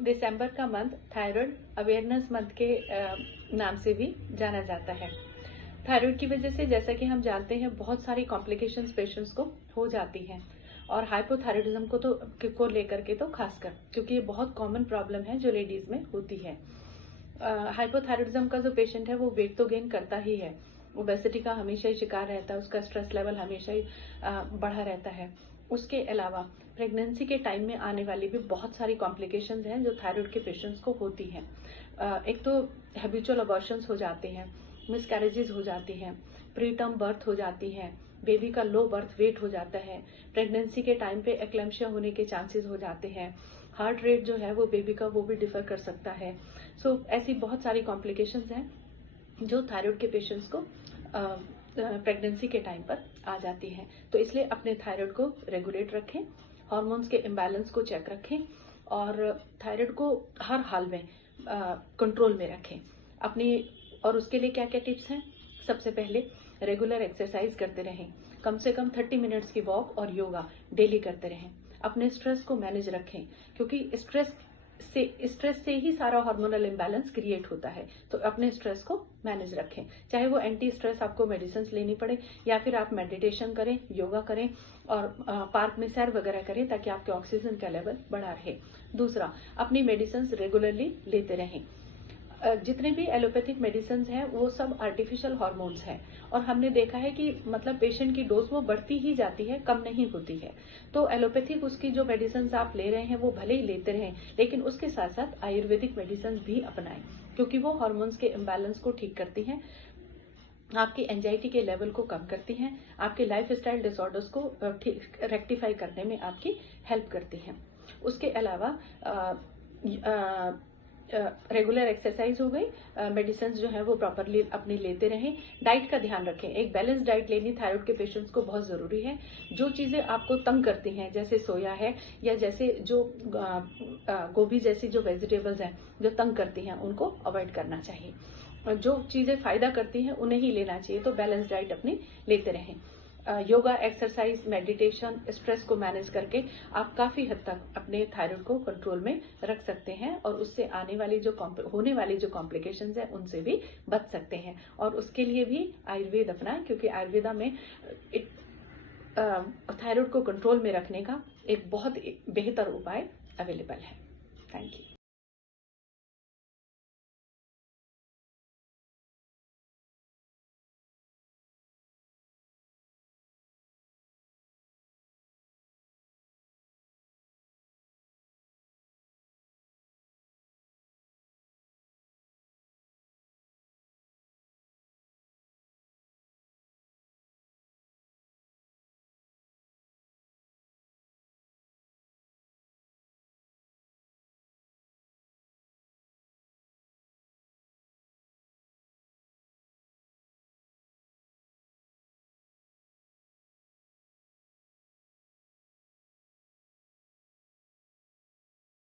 दिसंबर का month thyroid awareness month के नाम से भी जाना जाता है। थायराइड की वजह से जैसा कि हम जानते हैं बहुत सारी कॉम्प्लिकेशंस पेशेंट्स को हो जाती हैं और हाइपोथायराइडिज्म को लेकर के तो खासकर, क्योंकि ये बहुत कॉमन प्रॉब्लम है जो लेडीज में होती है। हाइपोथायराइडिज्म का जो पेशेंट है वो वेट तो गेन करता ही है, ओबेसिटी का हमेशा ही शिकार रहता है, उसका स्ट्रेस लेवल हमेशा ही बढ़ा रहता है। उसके अलावा प्रेगनेंसी के टाइम में आने वाली भी बहुत सारी कॉम्प्लिकेशंस हैं जो थायराइड के पेशेंट्स को होती हैं। एक तो हैबिचुअल अबॉर्शंस हो जाते हैं, मिसकैरेजेस हो जाती हैं, प्री टर्म बर्थ हो जाती हैं, बेबी का लो बर्थ वेट हो जाता है, प्रेगनेंसी के टाइम पे एक्लेम्शिया होने के चांसेस हो जाते हैं, हार्ट रेट जो है वो बेबी का वो भी डिफर कर सकता है। ऐसी बहुत सारी कॉम्प्लिकेशंस हैं जो थायराइड के पेशेंट्स को प्रेगनेंसी के टाइम पर आ जाती हैं। तो इसलिए अपने थायराइड को रेगुलेट रखें, हार्मोन्स के इम्बैलेंस को चेक रखें और थायराइड को हर हाल में कंट्रोल में रखें अपनी। और उसके लिए क्या क्या टिप्स हैं? सबसे पहले रेगुलर एक्सरसाइज करते रहें, कम से कम 30 मिनट्स की वॉक और योगा डेली करते रहें। अपने स्ट्रेस को मैनेज रखें, क्योंकि स्ट्रेस से ही सारा हार्मोनल इम्बैलेंस क्रिएट होता है। तो अपने स्ट्रेस को मैनेज रखें, चाहे वो एंटी स्ट्रेस आपको मेडिसिन लेनी पड़े या फिर आप मेडिटेशन करें, योगा करें और पार्क में सैर वगैरह करें ताकि आपके ऑक्सीजन का लेवल बढ़ा रहे। दूसरा, अपनी मेडिसिन रेगुलरली लेते रहें। जितने भी एलोपैथिक मेडिसिन हैं वो सब आर्टिफिशियल हार्मोन्स हैं और हमने देखा है कि मतलब पेशेंट की डोज वो बढ़ती ही जाती है, कम नहीं होती है। तो एलोपैथिक उसकी जो मेडिसिन आप ले रहे हैं वो भले ही लेते रहें, लेकिन उसके साथ साथ आयुर्वेदिक मेडिसिन भी अपनाएं, क्योंकि वो हार्मोन्स के इम्बैलेंस को ठीक करती हैं, आपकी एंजाइटी के लेवल को कम करती हैं, आपके लाइफ स्टाइल डिसऑर्डर्स को रेक्टिफाई करने में आपकी हेल्प करती हैं। उसके अलावा रेगुलर एक्सरसाइज हो गई, मेडिसिन जो है वो प्रॉपरली अपनी लेते रहें। डाइट का ध्यान रखें, एक बैलेंस डाइट लेनी थायराइड के पेशेंट्स को बहुत जरूरी है। जो चीजें आपको तंग करती हैं जैसे सोया है या जैसे जो गोभी जैसी जो वेजिटेबल्स हैं जो तंग करती हैं उनको अवॉइड करना चाहिए। जो चीजें फायदा करती हैं उन्हें ही लेना चाहिए। तो बैलेंस डाइट अपनी लेते रहें। योगा, एक्सरसाइज, मेडिटेशन, स्ट्रेस को मैनेज करके आप काफी हद तक अपने थायराइड को कंट्रोल में रख सकते हैं और उससे आने वाली जो होने वाली जो कॉम्प्लिकेशंस है उनसे भी बच सकते हैं। और उसके लिए भी आयुर्वेद अपनाएं, क्योंकि आयुर्वेदा में थायराइड को कंट्रोल में रखने का एक बहुत बेहतर उपाय अवेलेबल है। Thank you.